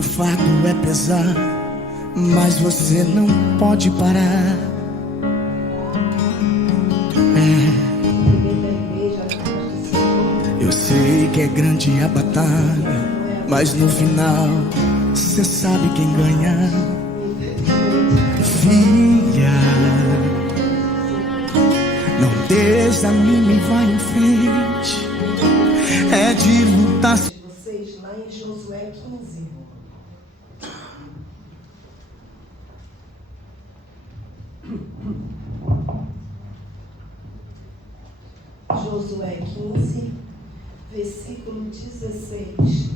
o fardo é pesado, mas você não pode parar. Eu sei que é grande a batalha, mas no final cê sabe quem ganha. Filha, não desanime, vai em frente. É de lutar. Vocês lá em Josué 15. Josué 15, versículo 16.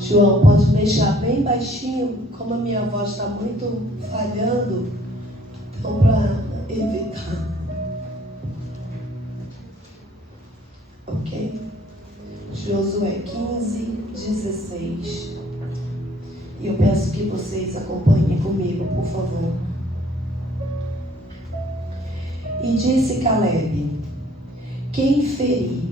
João, pode deixar bem baixinho, como a minha voz está muito falhando, então para evitar. Ok? Josué 15, 16. E eu peço que vocês acompanhem comigo, por favor. E disse Caleb: quem ferir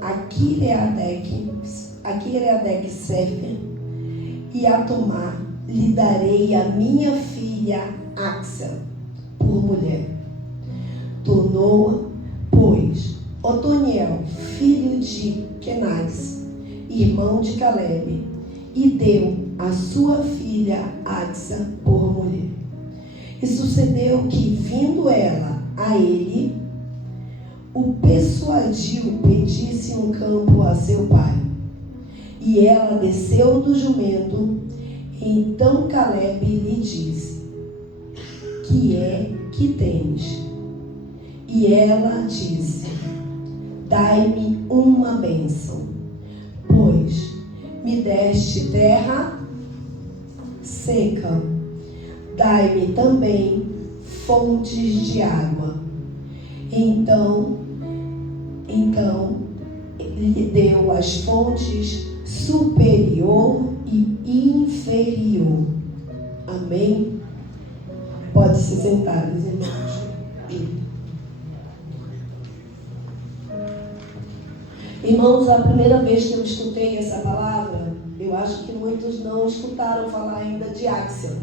a Quireadeque-Sefer e a tomar, lhe darei a minha filha Axa por mulher. Tornou-a, pois, Otoniel, filho de Kenaz, irmão de Caleb, e deu a sua filha Axa por mulher. E sucedeu que, vindo ela a ele, o persuadiu pedisse um campo a seu pai. E ela desceu do jumento. Então Caleb lhe disse: que é que tens? E ela disse: dai-me uma bênção, pois me deste terra seca. Dai-me também fontes de água. Então lhe deu as fontes superior e inferior. Amém? Pode se sentar, meus irmãos. Irmãos, a primeira vez que eu escutei essa palavra, eu acho que muitos não escutaram falar ainda de Axa.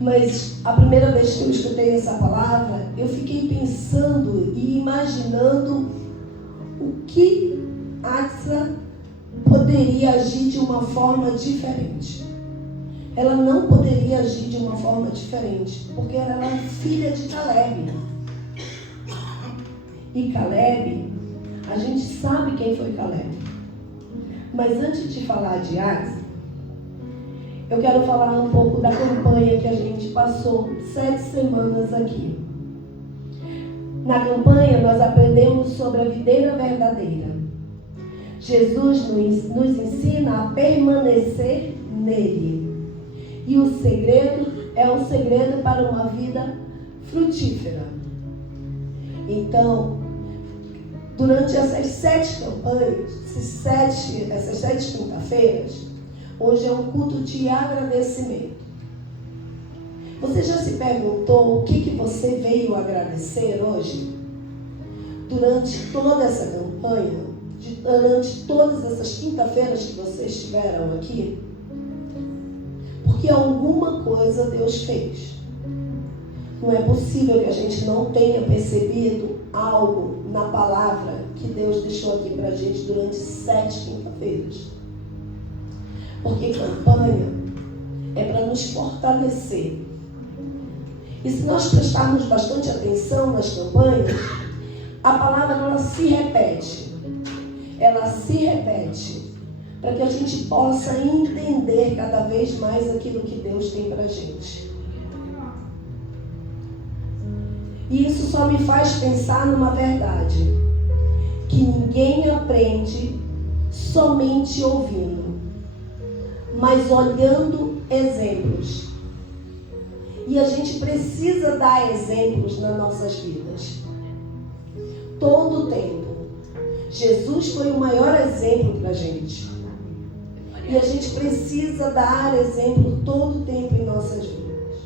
Mas a primeira vez que eu escutei essa palavra, eu fiquei pensando e imaginando o que Axa poderia agir de uma forma diferente. Ela não poderia agir de uma forma diferente, porque ela era filha de Caleb. E Caleb, a gente sabe quem foi Caleb. Mas antes de falar de Axa, eu quero falar um pouco da campanha que a gente passou 7 semanas aqui. Na campanha nós aprendemos sobre a videira verdadeira. Jesus nos ensina a permanecer nele. E o segredo é um segredo para uma vida frutífera. Então, durante essas 7 campanhas, essas 7 quinta-feiras, hoje é um culto de agradecimento. Você já se perguntou o que você veio agradecer hoje? Durante toda essa campanha, durante todas essas quinta-feiras que vocês estiveram aqui? Porque alguma coisa Deus fez. Não é possível que a gente não tenha percebido algo na palavra que Deus deixou aqui pra gente durante 7 quinta-feiras. Porque campanha é para nos fortalecer. E se nós prestarmos bastante atenção nas campanhas, a palavra ela se repete. Ela se repete para que a gente possa entender cada vez mais aquilo que Deus tem para a gente. E isso só me faz pensar numa verdade: que ninguém aprende somente ouvindo, mas olhando exemplos. E a gente precisa dar exemplos nas nossas vidas. Todo o tempo. Jesus foi o maior exemplo para a gente. E a gente precisa dar exemplo todo o tempo em nossas vidas.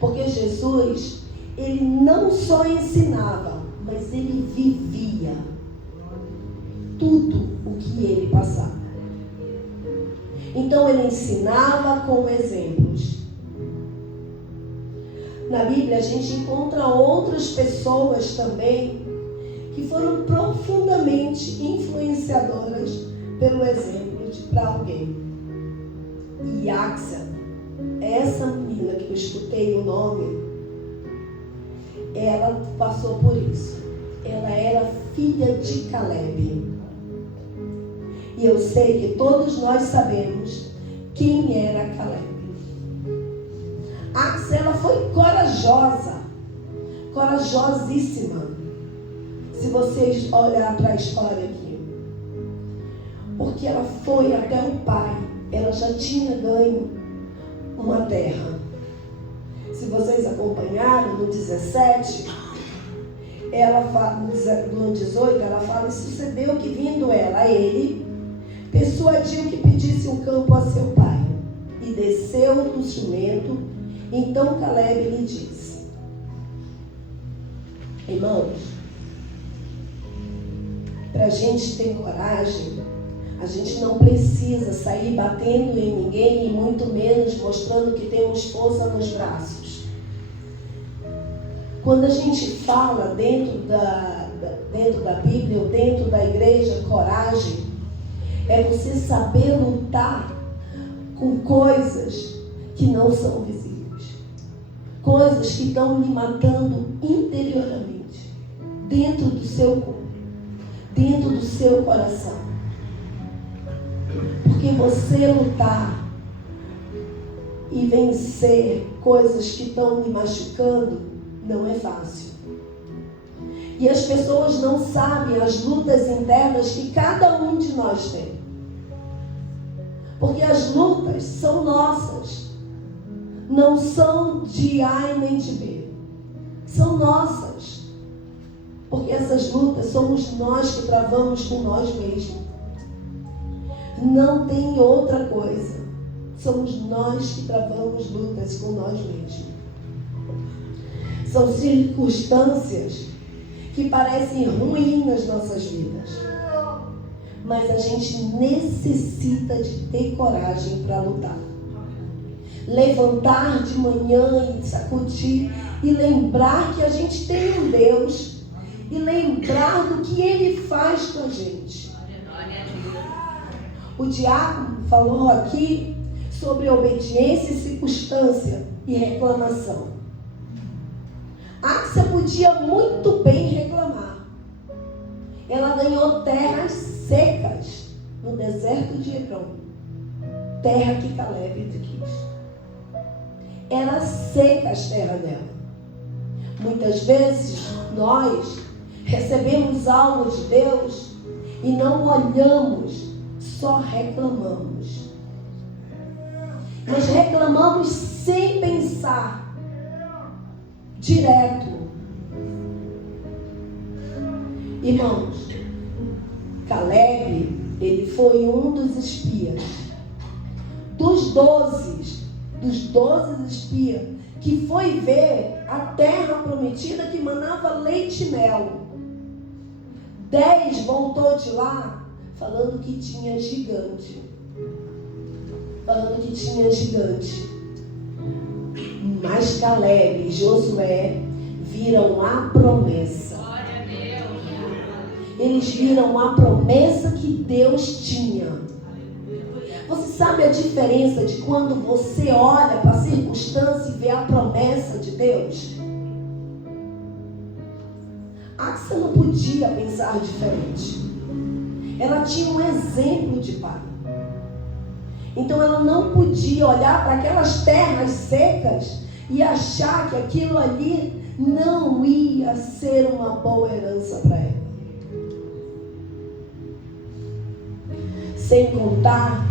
Porque Jesus, ele não só ensinava, mas ele vivia tudo o que ele passava. Então ele ensinava com exemplos. Na Bíblia a gente encontra outras pessoas também que foram profundamente influenciadoras pelo exemplo para alguém. E Áxia, essa menina que eu escutei o nome, ela passou por isso. Ela era filha de Caleb. E eu sei que todos nós sabemos quem era Caleb. Áxia, ela foi corajosa, corajosíssima. Se vocês olharem para a história aqui. Porque ela foi até o pai. Ela já tinha ganho uma terra. Se vocês acompanharam, no 17, ela fala, no 18, ela fala: e sucedeu que vindo ela a ele, persuadiu que pedisse um campo a seu pai. E desceu do jumento. Então Caleb lhe disse: irmãos, para a gente ter coragem, a gente não precisa sair batendo em ninguém e muito menos mostrando que temos força nos braços. Quando a gente fala dentro da Bíblia ou dentro da igreja, coragem é você saber lutar com coisas que não são visíveis. Coisas que estão lhe matando interiormente, dentro do seu corpo, dentro do seu coração. Porque você lutar e vencer coisas que estão lhe machucando não é fácil. E as pessoas não sabem as lutas internas que cada um de nós tem. Porque as lutas são nossas. Não são de A e nem de B. São nossas. Porque essas lutas somos nós que travamos com nós mesmos. Não tem outra coisa. Somos nós que travamos lutas com nós mesmos. São circunstâncias que parecem ruins nas nossas vidas. Mas a gente necessita de ter coragem para lutar. Levantar de manhã e sacudir e lembrar que a gente tem um Deus e lembrar do que Ele faz com a gente. O diácono falou aqui sobre obediência e circunstância e reclamação. Áxia podia muito bem reclamar. Ela ganhou terras secas no deserto de Hebron, terra que Caleb quis. Era seca as terras dela. Muitas vezes nós recebemos algo de Deus e não olhamos, só reclamamos. Nós reclamamos sem pensar, direto. Irmãos, Caleb, ele foi um dos espias. Dos 12 espias que foi ver a terra prometida que manava leite e mel. 10 voltou de lá falando que tinha gigante. Mas Caleb e Josué viram a promessa. Eles viram a promessa que Deus tinha. Você sabe a diferença de quando você olha para a circunstância e vê a promessa de Deus? Áxia não podia pensar diferente. Ela tinha um exemplo de pai. Então ela não podia olhar para aquelas terras secas e achar que aquilo ali não ia ser uma boa herança para ela. Sem contar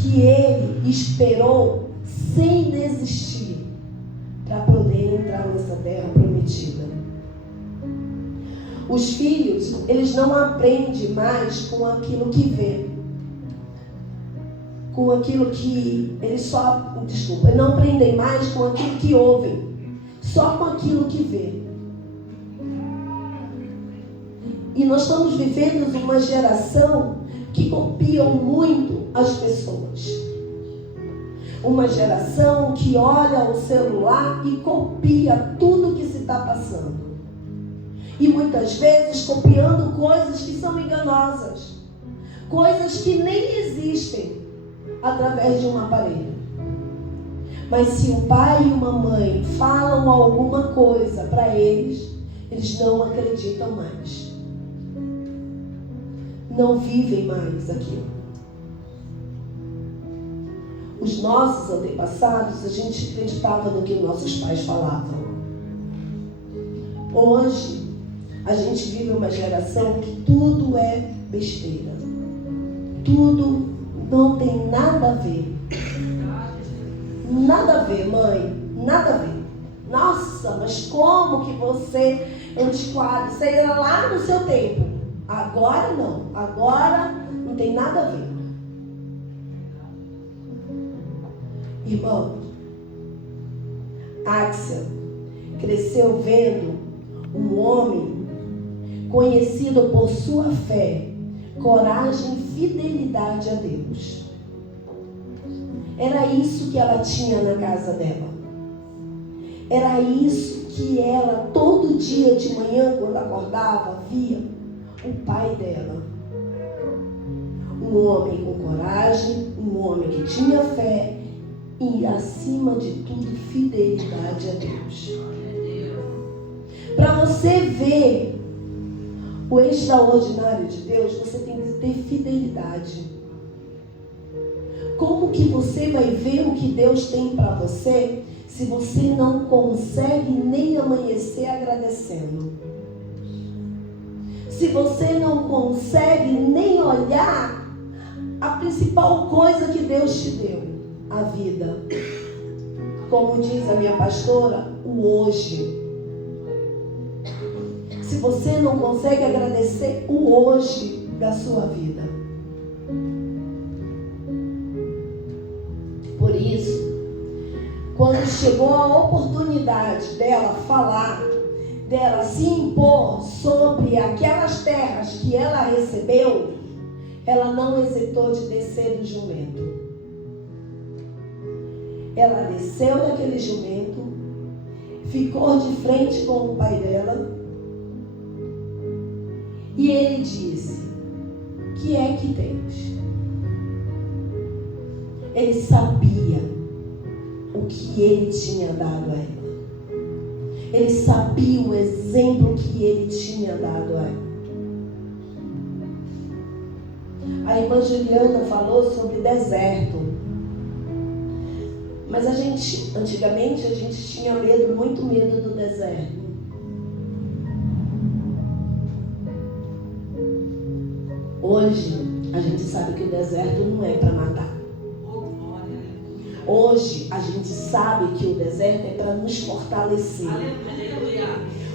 que ele esperou sem desistir para poder entrar nessa terra prometida. Os filhos, eles não aprendem mais com aquilo que vê. com aquilo que eles não aprendem mais com aquilo que ouvem, só com aquilo que vê. E nós estamos vivendo uma geração que copiam muito as pessoas. Uma geração que olha o celular e copia tudo que se está passando. E muitas vezes copiando coisas que são enganosas. Coisas que nem existem através de um aparelho. Mas se o pai e uma mãe falam alguma coisa para eles, eles não acreditam mais. Não vivem mais aquilo. Os nossos antepassados, a gente acreditava no que nossos pais falavam. Hoje, a gente vive uma geração que tudo é besteira. Tudo não tem nada a ver. Nada a ver, mãe. Nada a ver. Nossa, mas como que você, antiquado, isso era lá no seu tempo. Agora não. Agora não tem nada a ver. Irmão, Axel cresceu vendo um homem conhecido por sua fé, coragem e fidelidade a Deus. Era isso que ela tinha na casa dela. Era isso que ela, todo dia de manhã, quando acordava, via o pai dela. Um homem com coragem, um homem que tinha fé e, acima de tudo, fidelidade a Deus. Para você ver o extraordinário de Deus, você tem que ter fidelidade. Como que você vai ver o que Deus tem para você se você não consegue nem amanhecer agradecendo? Se você não consegue nem olhar a principal coisa que Deus te deu, a vida. Como diz a minha pastora, o hoje. Se você não consegue agradecer o hoje da sua vida. Por isso, quando chegou a oportunidade dela falar, dela se impor sobre aquelas terras que ela recebeu, ela não hesitou de descer do jumento. Ela desceu daquele jumento, ficou de frente com o pai dela, e ele disse: que é que tens? Ele sabia o que ele tinha dado a ela. Ele sabia o exemplo que ele tinha dado a ela. A irmã Juliana falou sobre deserto. Mas antigamente a gente tinha medo, muito medo do deserto. Hoje a gente sabe que o deserto não é para matar. Hoje a gente sabe que o deserto é para nos fortalecer.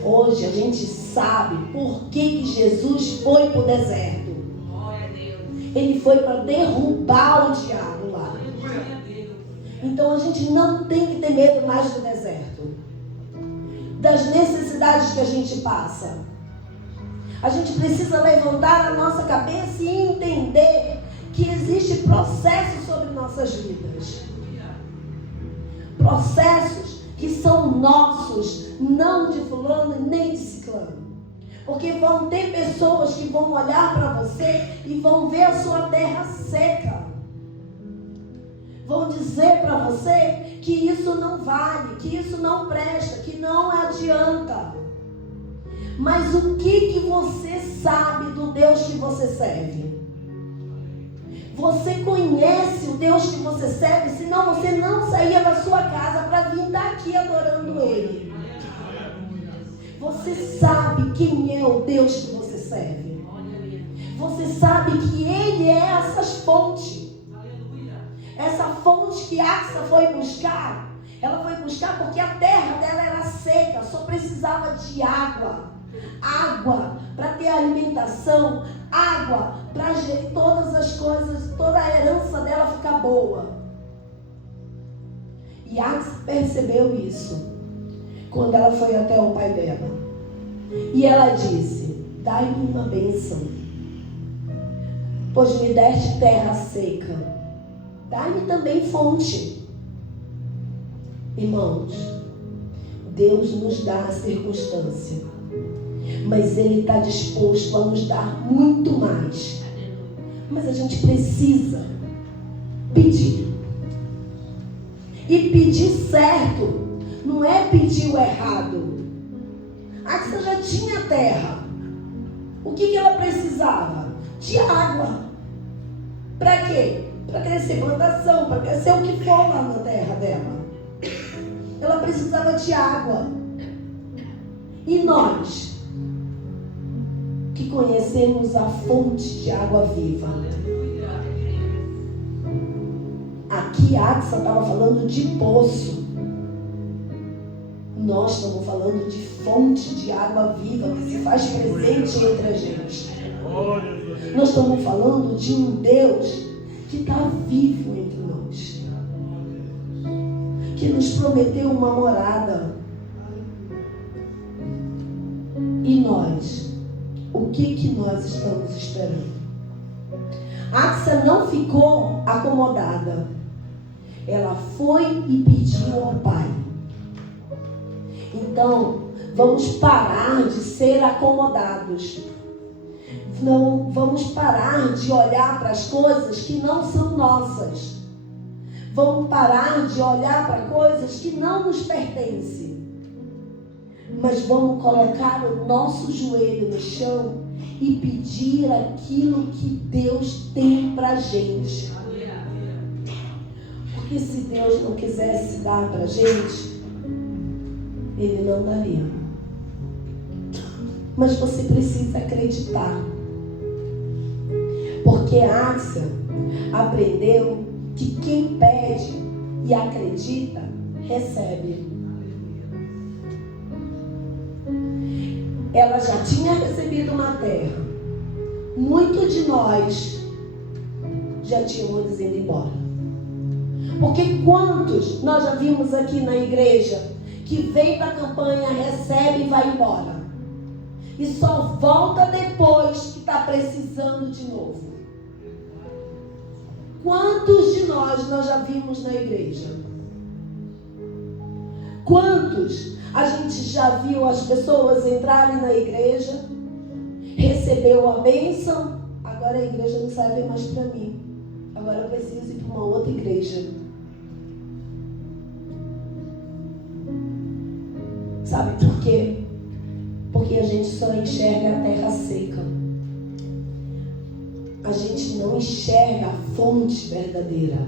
Hoje a gente sabe por que Jesus foi para o deserto. Ele foi para derrubar o diabo lá. Então a gente não tem que ter medo mais do deserto, das necessidades que a gente passa. A gente precisa levantar a nossa cabeça e entender que existe processo sobre nossas vidas. Processos que são nossos, não de fulano nem de ciclano. Porque vão ter pessoas que vão olhar para você e vão ver a sua terra seca. Vão dizer para você que isso não vale, que isso não presta, que não adianta. Mas o que você sabe do Deus que você serve? Você conhece o Deus que você serve, senão você não saía da sua casa para vir estar aqui adorando Ele. Você sabe quem é o Deus que você serve. Você sabe que Ele é essas fontes. Essa fonte que Axa foi buscar, ela foi buscar porque a terra dela era seca, só precisava de água. Água para ter alimentação, água para gerir todas as coisas, toda a herança dela ficar boa. E Axa percebeu isso quando ela foi até o pai dela. E ela disse: dai-me uma bênção, pois me deste terra seca. Dai-me também fonte. Irmãos, Deus nos dá a circunstância, mas Ele está disposto a nos dar muito mais. Mas a gente precisa pedir. E pedir certo, não é pedir o errado. Axa já tinha terra. O que ela precisava? De água. Para quê? Para crescer plantação, para crescer o que for lá na terra dela. Ela precisava de água. E nós, que conhecemos a fonte de água viva. Aqui Axa estava falando de poço. Nós estamos falando de fonte de água viva que se faz presente entre a gente. Nós estamos falando de um Deus que está vivo entre nós, que nos prometeu uma morada. E nós, o que nós estamos esperando? Axa não ficou acomodada. Ela foi e pediu ao pai. Então, vamos parar de ser acomodados. Não, vamos parar de olhar para as coisas que não são nossas. Vamos parar de olhar para coisas que não nos pertencem. Mas vamos colocar o nosso joelho no chão e pedir aquilo que Deus tem para a gente. Porque se Deus não quisesse dar para a gente, Ele não daria. Mas você precisa acreditar. Porque Axa aprendeu que quem pede e acredita, recebe. Ela já tinha recebido uma terra. Muitos de nós já tínhamos ido embora. Porque quantos nós já vimos aqui na igreja que vem para a campanha, recebe e vai embora? E só volta depois que está precisando de novo. Quantos de nós já vimos na igreja? Quantos a gente já viu as pessoas entrarem na igreja, recebeu a bênção, agora a igreja não serve mais para mim, agora eu preciso ir para uma outra igreja. Sabe por quê? Porque a gente só enxerga a terra seca. A gente não enxerga a fonte verdadeira.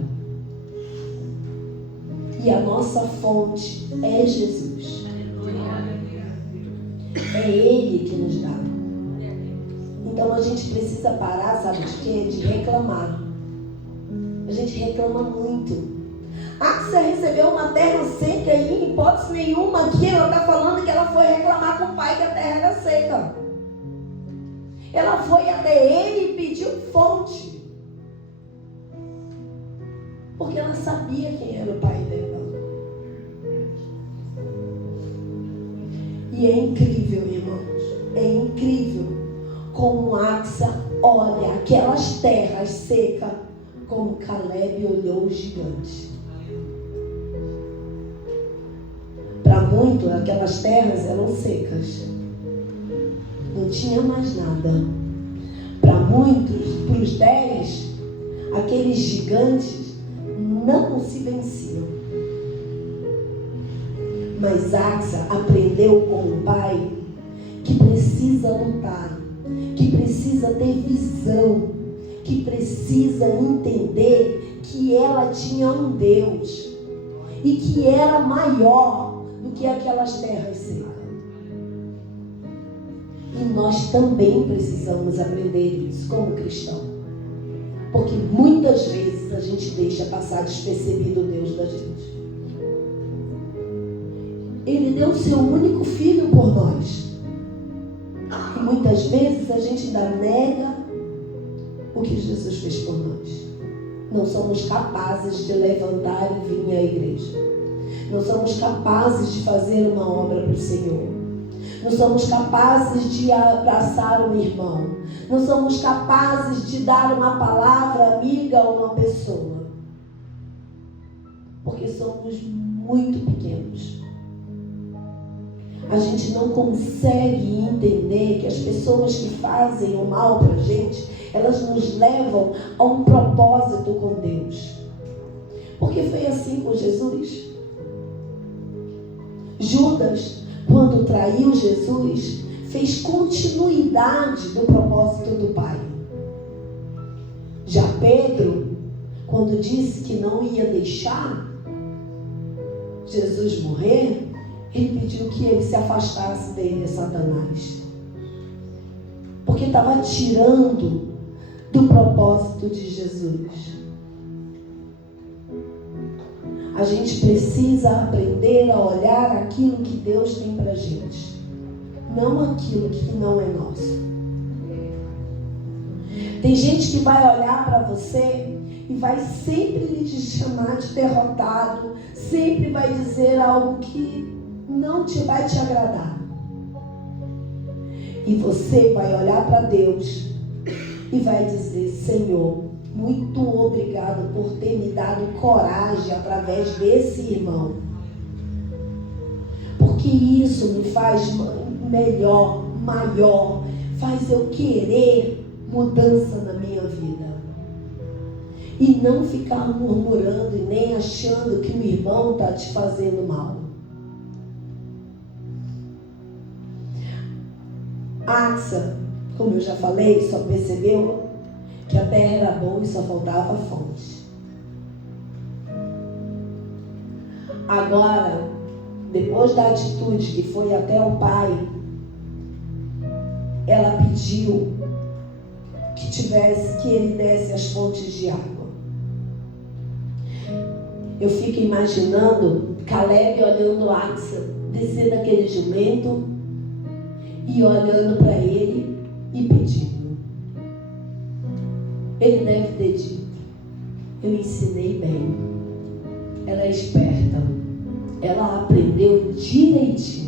E a nossa fonte é Jesus. É Ele que nos dá. Então a gente precisa parar, sabe de quê? De reclamar. A gente reclama muito. Axa recebeu uma terra seca e em hipótese nenhuma aqui ela está falando que ela foi reclamar com o pai que a terra era seca. Ela foi até ele e pediu fonte. Porque ela sabia quem era o pai dela. E é incrível, irmãos. É incrível como Axa olha aquelas terras secas como Caleb olhou o gigante. Para muitos, aquelas terras eram secas. Não tinha mais nada. Para muitos, para os 10, aqueles gigantes não se venciam. Mas Axa aprendeu com o pai que precisa lutar, que precisa ter visão, que precisa entender que ela tinha um Deus e que era maior do que aquelas terras secas. E nós também precisamos aprender isso como cristão. Porque muitas vezes a gente deixa passar despercebido o Deus da gente. Ele deu o seu único filho por nós. E muitas vezes a gente ainda nega o que Jesus fez por nós. Não somos capazes de levantar e vir à igreja. Não somos capazes de fazer uma obra para o Senhor. Não somos capazes de abraçar um irmão. Não somos capazes de dar uma palavra amiga a uma pessoa. Porque somos muito pequenos. A gente não consegue entender que as pessoas que fazem o mal para a gente, elas nos levam a um propósito com Deus. Porque foi assim com Jesus. Judas, quando traiu Jesus, fez continuidade do propósito do Pai. Já Pedro, quando disse que não ia deixar Jesus morrer, ele pediu que ele se afastasse dele, Satanás. Porque estava tirando do propósito de Jesus. A gente precisa aprender a olhar aquilo que Deus tem pra gente, não aquilo que não é nosso. Tem gente que vai olhar para você e vai sempre lhe chamar de derrotado, sempre vai dizer algo que não vai te agradar. E você vai olhar para Deus e vai dizer: Senhor, muito obrigado por ter me dado coragem através desse irmão. Porque isso me faz melhor, maior, faz eu querer mudança na minha vida. E não ficar murmurando e nem achando que o irmão está te fazendo mal. Axa, como eu já falei, só percebeu que a terra era boa e só faltava a fonte. Agora, depois da atitude que foi até o pai, ela pediu que ele desse as fontes de água. Eu fico imaginando Caleb olhando Axa descer daquele jumento e olhando para ele e pedindo. Ele deve ter dito: eu ensinei bem, ela é esperta, ela aprendeu direitinho.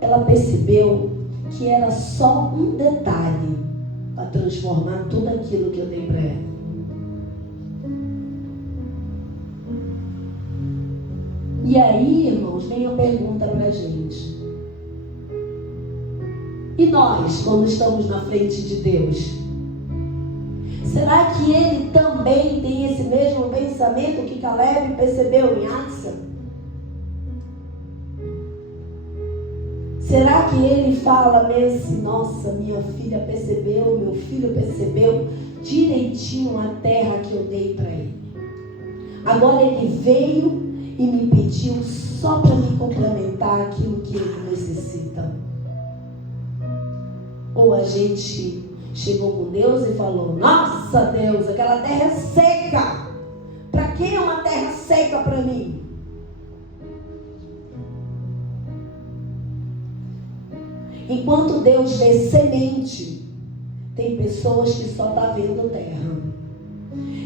Ela percebeu que era só um detalhe para transformar tudo aquilo que eu dei para ela. E aí, irmãos, vem a pergunta para a gente. E nós, quando estamos na frente de Deus, será que Ele também tem esse mesmo pensamento que Caleb percebeu em Axa? Será que ele fala mesmo assim: nossa, minha filha percebeu, meu filho percebeu direitinho a terra que eu dei para ele? Agora ele veio e me pediu só para me complementar aquilo que ele necessita. Ou a gente chegou com Deus e falou: nossa Deus, aquela terra é seca. Para que uma terra seca para mim? Enquanto Deus vê semente, tem pessoas que só estão vendo terra.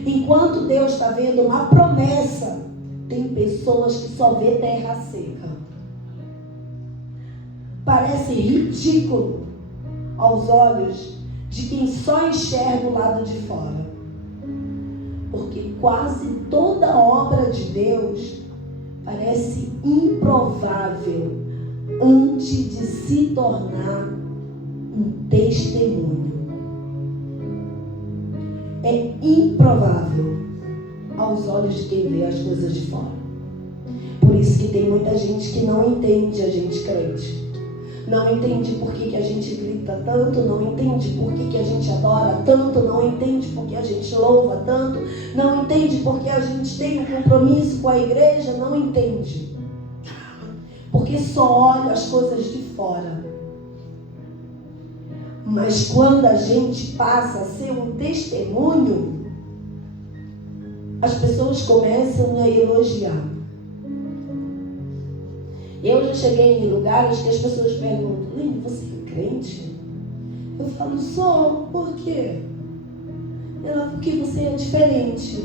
Enquanto Deus está vendo uma promessa, tem pessoas que só vê terra seca. Parece ridículo aos olhos de quem só enxerga o lado de fora. Porque quase toda obra de Deus parece improvável antes de se tornar um testemunho. É improvável aos olhos de quem vê as coisas de fora. Por isso que tem muita gente que não entende a gente crente. Não entende por que a gente grita tanto, não entende por que a gente adora tanto, não entende por que a gente louva tanto, não entende por que a gente tem um compromisso com a igreja, não entende. Porque só olha as coisas de fora. Mas quando a gente passa a ser um testemunho, as pessoas começam a elogiar. Eu já cheguei em lugares que as pessoas perguntam: Lene, você é crente? Eu falo, sou. Por quê? Ela, porque você é diferente.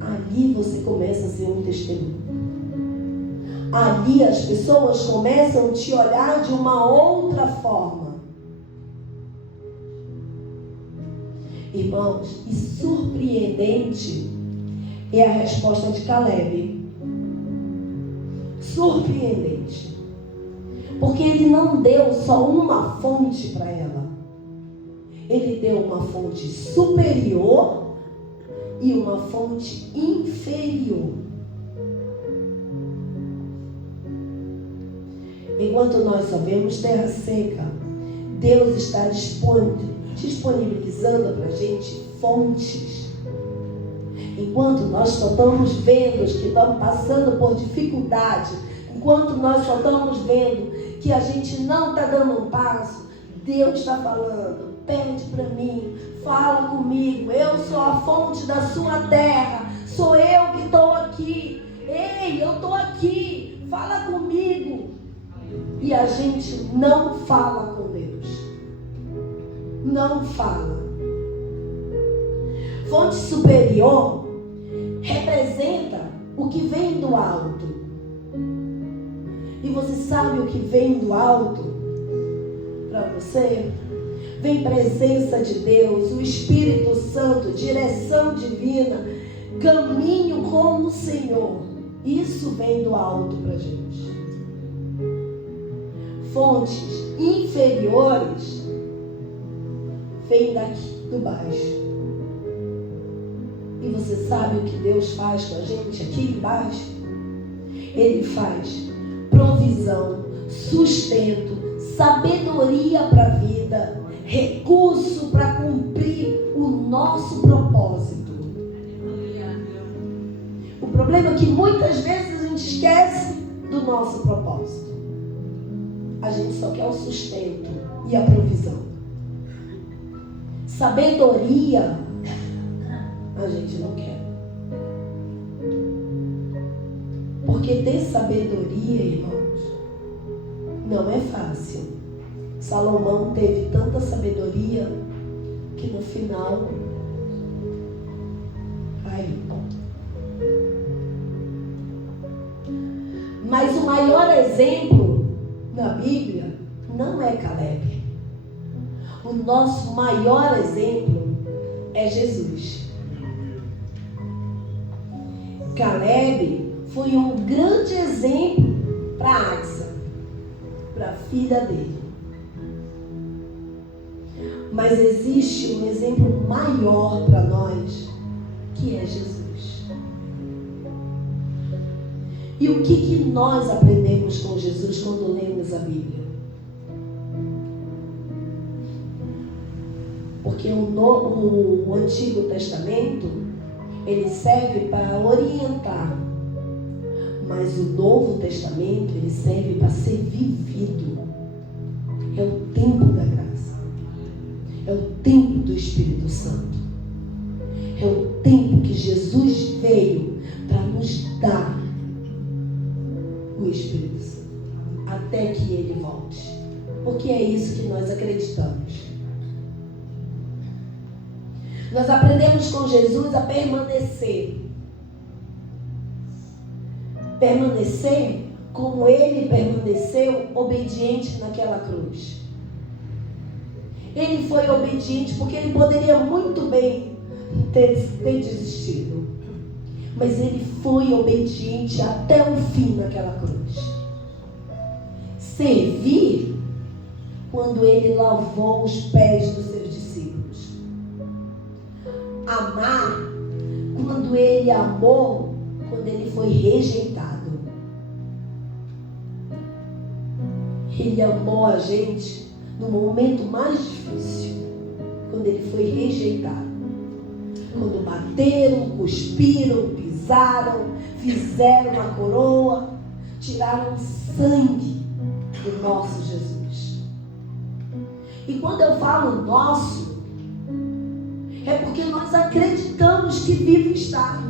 Ali você começa a ser um testemunho. Ali as pessoas começam a te olhar de uma outra forma. Irmãos, e surpreendente é a resposta de Caleb. Surpreendente. Porque ele não deu só uma fonte para ela. Ele deu uma fonte superior e uma fonte inferior. Enquanto nós só vemos terra seca, Deus está disponibilizando para a gente fontes. Enquanto nós só estamos vendo que estamos passando por dificuldade, enquanto nós só estamos vendo que a gente não está dando um passo, Deus está falando, pede para mim, fala comigo, eu sou a fonte da sua terra, sou eu que estou aqui, ei, eu estou aqui, fala comigo. E a gente não fala com Deus. Não fala. Fonte superior representa o que vem do alto. E você sabe o que vem do alto para você? Vem presença de Deus, o Espírito Santo, direção divina, caminho com o Senhor. Isso vem do alto para a gente. Fontes inferiores vêm daqui do baixo. E você sabe o que Deus faz com a gente aqui embaixo? Ele faz provisão, sustento, sabedoria para a vida, recurso para cumprir o nosso propósito. O problema é que muitas vezes a gente esquece do nosso propósito. A gente só quer o sustento e a provisão. Sabedoria, a gente não quer. Porque ter sabedoria, irmãos, não é fácil. Salomão teve tanta sabedoria que no final caiu. Mas o maior exemplo na Bíblia não é Caleb. O nosso maior exemplo é Jesus. Caleb foi um grande exemplo para Axa, para a filha dele. Mas existe um exemplo maior para nós, que é Jesus. E o que nós aprendemos com Jesus quando lemos a Bíblia? Porque o Antigo Testamento, ele serve para orientar. Mas o Novo Testamento, ele serve para ser vivido. É o tempo da graça. É o tempo do Espírito Santo. É o tempo que Jesus veio para nos dar o Espírito Santo, até que Ele volte. Porque é isso que nós acreditamos. Nós aprendemos com Jesus a permanecer. Permanecer como Ele permaneceu obediente naquela cruz. Ele foi obediente porque Ele poderia muito bem ter desistido. Mas Ele foi obediente até o fim naquela cruz. Servir quando Ele lavou os pés dos seus discípulos. Amar quando Ele amou, quando Ele foi rejeitado. Ele amou a gente no momento mais difícil, quando Ele foi rejeitado. Quando bateram, cuspiram, pisaram, fizeram a coroa, tiraram sangue do nosso Jesus. E quando eu falo nosso, é porque nós acreditamos que vivo está.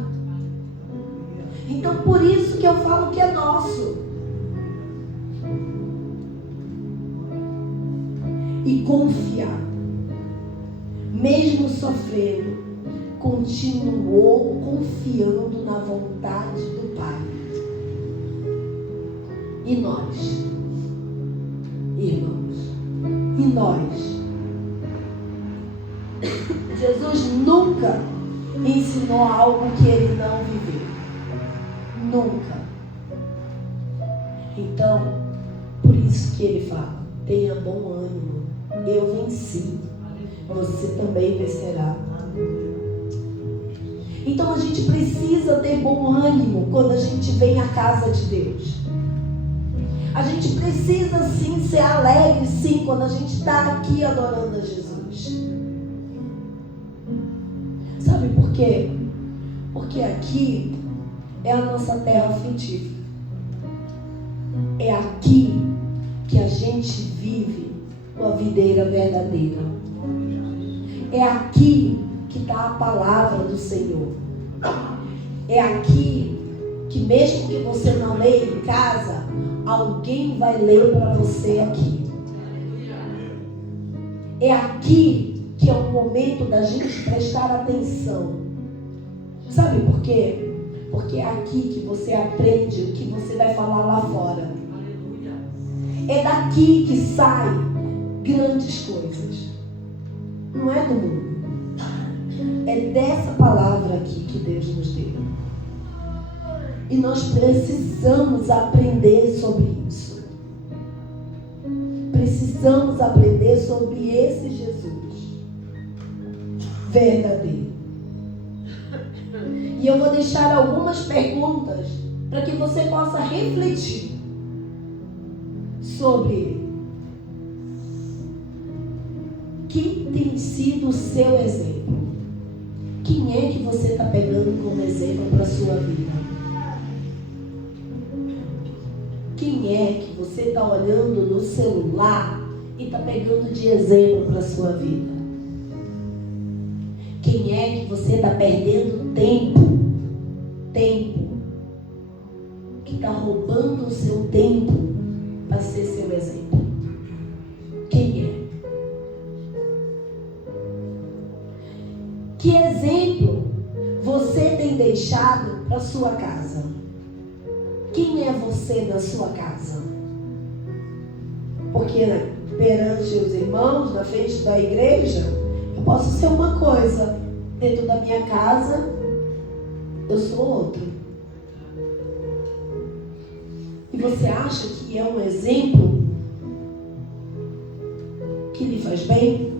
Então por isso que eu falo que é nosso. e confiar. Mesmo sofrendo, continuou confiando na vontade do Pai. E nós, irmãos, e nós? Jesus nunca ensinou algo que ele não viveu. Nunca. Então, por isso que ele fala, tenha bom ânimo. Eu venci. Você também vencerá. Então a gente precisa ter bom ânimo quando a gente vem à casa de Deus. A gente precisa sim ser alegre, sim, quando a gente está aqui adorando a Jesus. Sabe por quê? Porque aqui é a nossa terra frutífera. É aqui que a gente vive com a videira verdadeira. É aqui que está a palavra do Senhor. É aqui que mesmo que você não leia em casa, alguém vai ler para você aqui. É aqui que é o momento da gente prestar atenção. Sabe por quê? Porque é aqui que você aprende o que você vai falar lá fora. É daqui que saem grandes coisas. Não é do mundo. É dessa palavra aqui que Deus nos deu. E nós precisamos aprender sobre isso. Precisamos aprender sobre esse Jesus verdadeiro. E eu vou deixar algumas perguntas para que você possa refletir sobre ele. Quem tem sido o seu exemplo? Quem é que você está pegando como exemplo para a sua vida? Quem é que você está olhando no celular e está pegando de exemplo para a sua vida? Quem é que você está perdendo tempo? Que está roubando o seu tempo para ser seu exemplo? Quem é? Que exemplo você tem deixado para sua casa? Quem é você na sua casa? Porque perante os irmãos, na frente da igreja, eu posso ser uma coisa. Dentro da minha casa, eu sou outra. E você acha que é um exemplo que lhe faz bem?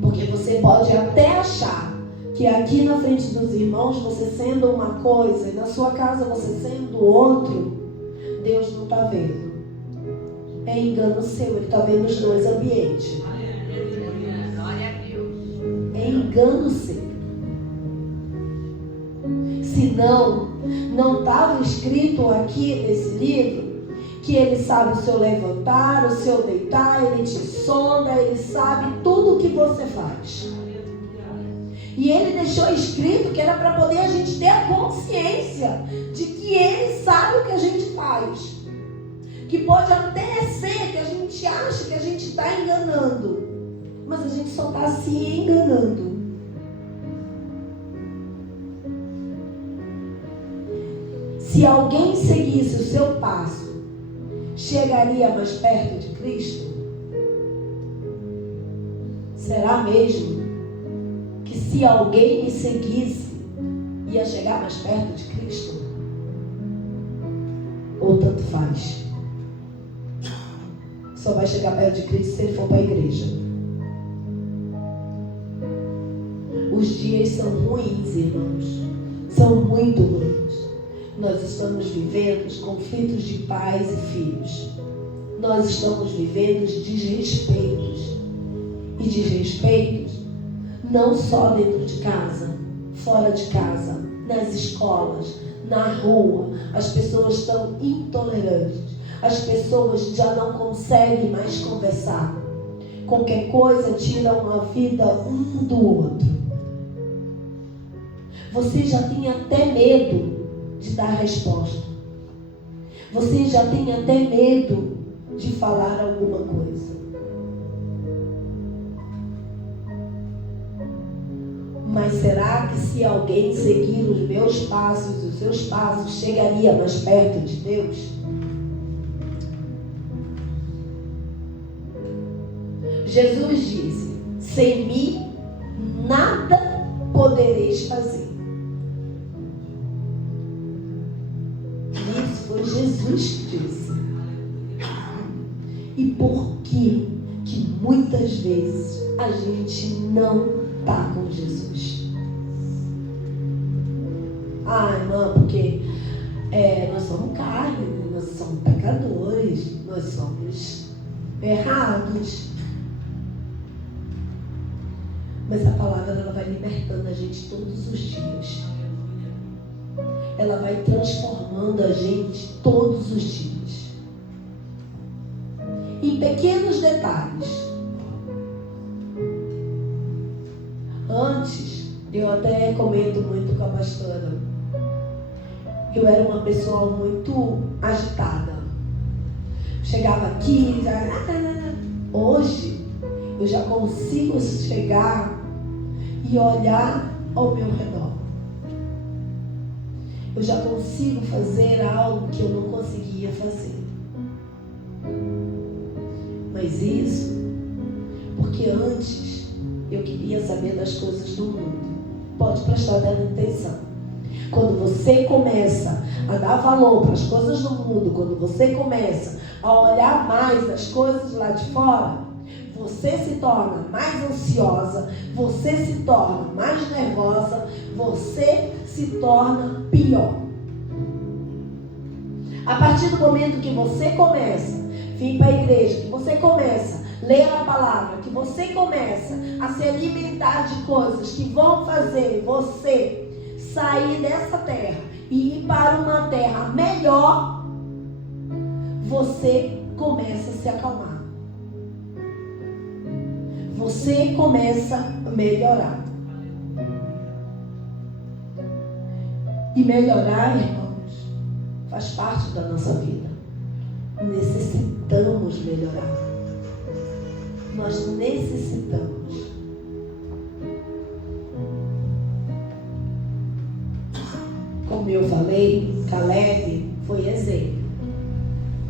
Porque você pode até achar que aqui na frente dos irmãos, você sendo uma coisa, e na sua casa você sendo outro, Deus não está vendo. É engano seu, Ele está vendo os dois ambientes. É engano seu. Senão, não estava escrito aqui nesse livro que Ele sabe o seu levantar, o seu deitar, Ele te sonda, Ele sabe tudo o que você faz. E Ele deixou escrito que era para poder a gente ter a consciência de que Ele sabe o que a gente faz. Que pode até ser que a gente ache que a gente está enganando, mas a gente só está se enganando. Se alguém seguisse o seu passo, chegaria mais perto de Cristo? Será mesmo que se alguém me seguisse, ia chegar mais perto de Cristo? Ou tanto faz? Só vai chegar perto de Cristo se ele for para a igreja. Os dias são ruins, irmãos. São muito ruins. Nós estamos vivendo os conflitos de pais e filhos. Nós estamos vivendo os desrespeitos. E desrespeitos não só dentro de casa, fora de casa, nas escolas, na rua. As pessoas estão intolerantes. As pessoas já não conseguem mais conversar. Qualquer coisa tira uma vida um do outro. Você já tem até medo de dar resposta. Você já tem até medo de falar alguma coisa. Mas será que se alguém seguir os meus passos, os seus passos, chegaria mais perto de Deus? Jesus disse: sem mim nada podereis fazer. Isso foi Jesus que disse. E por que muitas vezes a gente não está com Jesus? Irmã, porque nós somos carne, nós somos pecadores, nós somos errados. Mas a palavra, ela vai libertando a gente todos os dias. Ela vai transformando a gente todos os dias. Em pequenos detalhes. Antes, eu até comento muito com a pastora, eu era uma pessoa muito agitada. Chegava aqui, hoje eu já consigo chegar e olhar ao meu redor. Eu já consigo fazer algo que eu não conseguia fazer. Mas isso porque antes eu queria saber das coisas do mundo. Pode prestar atenção. Quando você começa a dar valor para as coisas do mundo, quando você começa a olhar mais as coisas lá de fora, você se torna mais ansiosa, você se torna mais nervosa, você se torna pior. A partir do momento que você começa a vir para a igreja, que você começa a ler a palavra, que você começa a se alimentar de coisas que vão fazer você sair dessa terra e ir para uma terra melhor, você começa a se acalmar. Você começa a melhorar. E melhorar, irmãos, faz parte da nossa vida. Necessitamos melhorar. Nós necessitamos. Como eu falei, Caleb foi exemplo.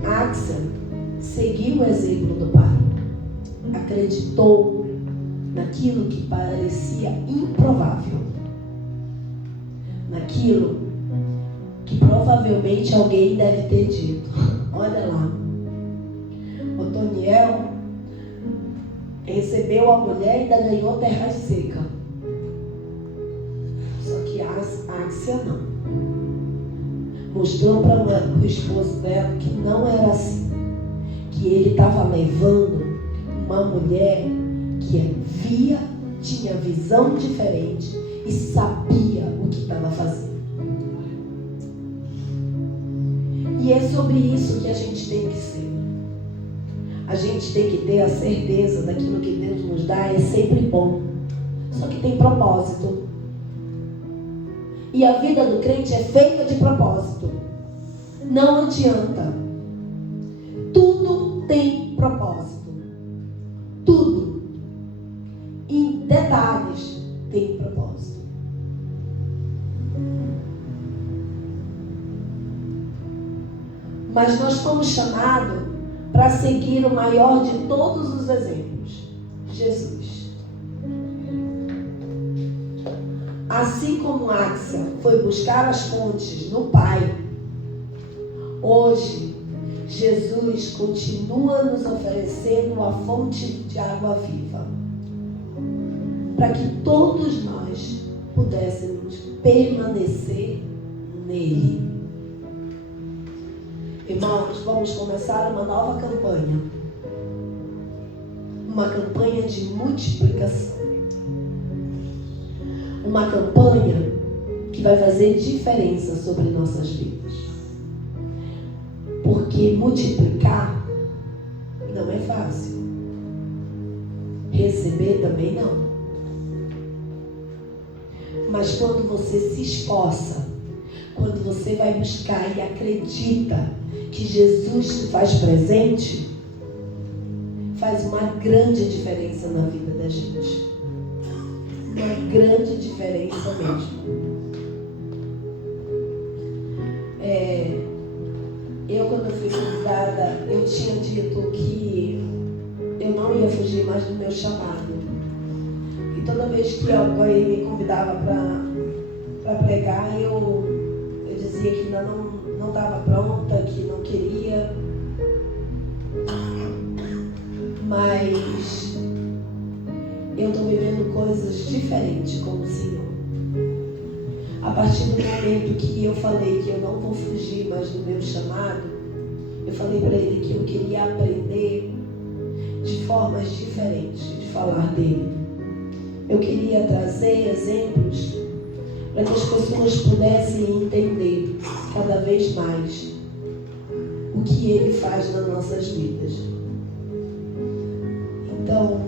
Axel seguiu o exemplo do pai. Acreditou naquilo que parecia improvável. Naquilo que provavelmente alguém deve ter dito. Olha lá. Otoniel recebeu a mulher e ainda ganhou terra seca. Só que Axel não. Mostrou para o esposo dela que não era assim. Que ele estava levando uma mulher que tinha visão diferente e sabia o que estava fazendo. E é sobre isso que a gente tem que ser. A gente tem que ter a certeza daquilo que Deus nos dá é sempre bom. Só que tem propósito. E a vida do crente é feita de propósito. Não adianta. Tudo tem propósito. Tudo. Em detalhes tem propósito. Mas nós fomos chamados para seguir o maior de todos os exemplos, Jesus. Assim como Axel foi buscar as fontes no Pai, hoje Jesus continua nos oferecendo a fonte de água viva, para que todos nós pudéssemos permanecer nele. Irmãos, vamos começar uma nova campanha. Uma campanha de multiplicação. Uma campanha que vai fazer diferença sobre nossas vidas. Porque multiplicar não é fácil. Receber também não. Mas quando você se esforça, quando você vai buscar e acredita que Jesus se faz presente, faz uma grande diferença na vida da gente. uma grande diferença mesmo. Eu, quando fui convidada, eu tinha dito que eu não ia fugir mais do meu chamado. E toda vez que alguém me convidava para pregar, eu dizia que ainda não estava pronta, que não queria. Mas eu estou vivendo coisas diferentes com o Senhor. A partir do momento que eu falei que eu não vou fugir mais do meu chamado, eu falei para Ele que eu queria aprender de formas diferentes de falar dele. Eu queria trazer exemplos para que as pessoas pudessem entender cada vez mais o que Ele faz nas nossas vidas. Então,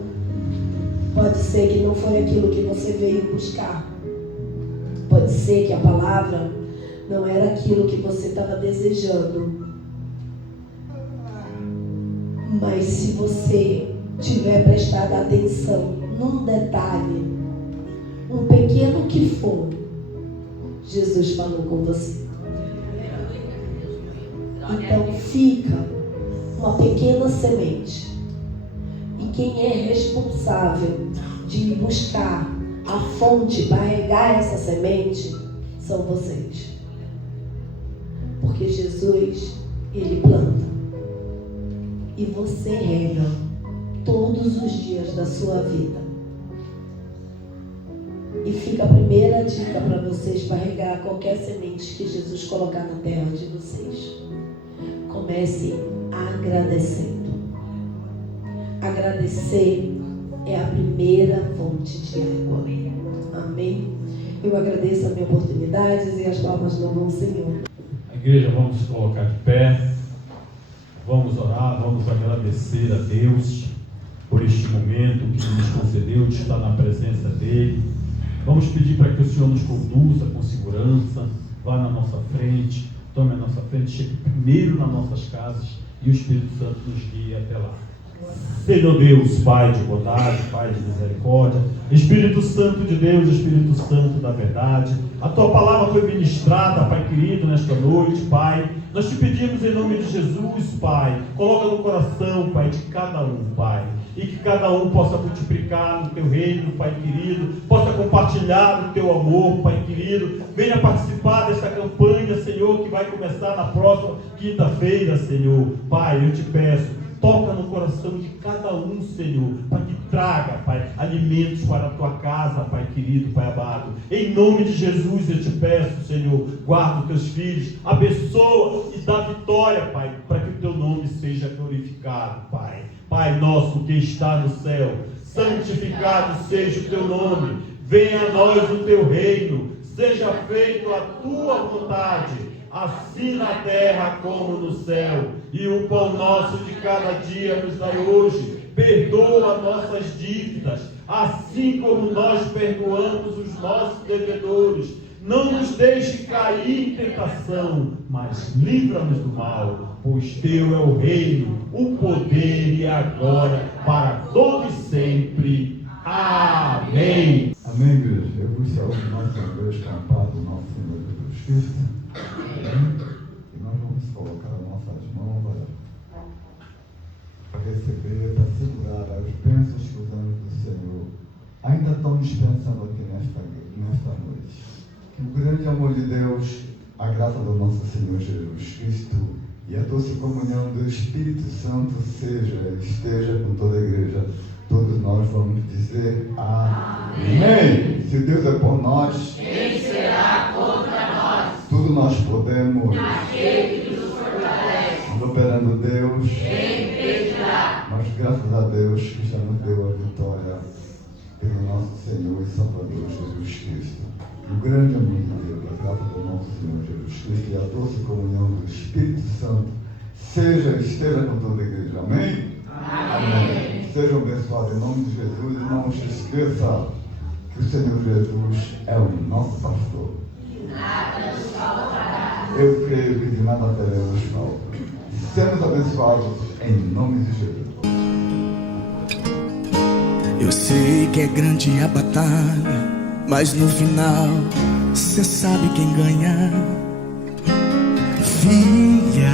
pode ser que não foi aquilo que você veio buscar. Pode ser que a palavra não era aquilo que você estava desejando. Mas se você tiver prestado atenção num detalhe, um pequeno que for, Jesus falou com você. Então fica uma pequena semente. E quem é responsável de buscar a fonte para regar essa semente são vocês. Porque Jesus, Ele planta. E você rega todos os dias da sua vida. E fica a primeira dica para vocês para regar qualquer semente que Jesus colocar na terra de vocês. Comece agradecendo. Agradecer é a primeira fonte de água. Amém? Eu agradeço a minha oportunidade e as palmas louvam o Senhor. A igreja, vamos se colocar de pé. Vamos orar, vamos agradecer a Deus por este momento que Ele nos concedeu de estar na presença dEle. Vamos pedir para que o Senhor nos conduza com segurança, vá na nossa frente, tome a nossa frente, chegue primeiro nas nossas casas e o Espírito Santo nos guie até lá. Senhor Deus, Pai de bondade, Pai de misericórdia, Espírito Santo de Deus, Espírito Santo da verdade, a Tua palavra foi ministrada, Pai querido, nesta noite, Pai. Nós te pedimos em nome de Jesus, Pai, coloca no coração, Pai, de cada um, Pai, e que cada um possa multiplicar no Teu reino, Pai querido, possa compartilhar o Teu amor, Pai querido, venha participar desta campanha, Senhor, que vai começar na próxima quinta-feira, Senhor. Pai, eu te peço, toca no coração de cada um, Senhor, para que traga, Pai, alimentos para a Tua casa, Pai querido, Pai amado. Em nome de Jesus eu te peço, Senhor, guarda os Teus filhos, abençoa e dá vitória, Pai, para que o Teu nome seja glorificado, Pai. Pai nosso que está no céu, santificado seja o Teu nome, venha a nós o Teu reino, seja feita a Tua vontade, assim na terra como no céu. E o pão nosso de cada dia nos dai hoje. Perdoa nossas dívidas, assim como nós perdoamos os nossos devedores. Não nos deixe cair em tentação, mas livra-nos do mal, pois Teu é o reino, o poder e a glória para todos sempre. Amém. Amém, igreja. Eu vos saúdo mais uma vez com a paz do nosso Senhor Jesus Cristo. E nós vamos colocar as nossas mãos para receber, para segurar as bênçãos que os anjos do Senhor ainda estão dispensando aqui nesta noite. Que o grande amor de Deus, a graça do nosso Senhor Jesus Cristo e a doce comunhão do Espírito Santo esteja com toda a igreja. Todos nós vamos dizer amém. Se Deus é por nós, quem será contra nós? Tudo nós podemos, naquele que nos fortalece. Operando Deus, quem impedirá? Mas graças a Deus que já nos deu a vitória pelo nosso Senhor e Salvador Jesus Cristo. O grande amor de Deus, a graça do nosso Senhor Jesus Cristo e a doce comunhão do Espírito Santo esteja com toda a igreja. Amém? Amém. Sejam abençoados em nome de Jesus e não se esqueça que o Senhor Jesus é o nosso pastor. Nada nos faltará. Eu creio que de nada teremos falta. Sejamos abençoados em nome de Jesus. Eu sei que é grande a batalha, mas no final cê sabe quem ganha. Filha,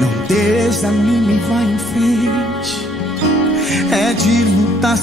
não desanime, vai em frente. É de lutar.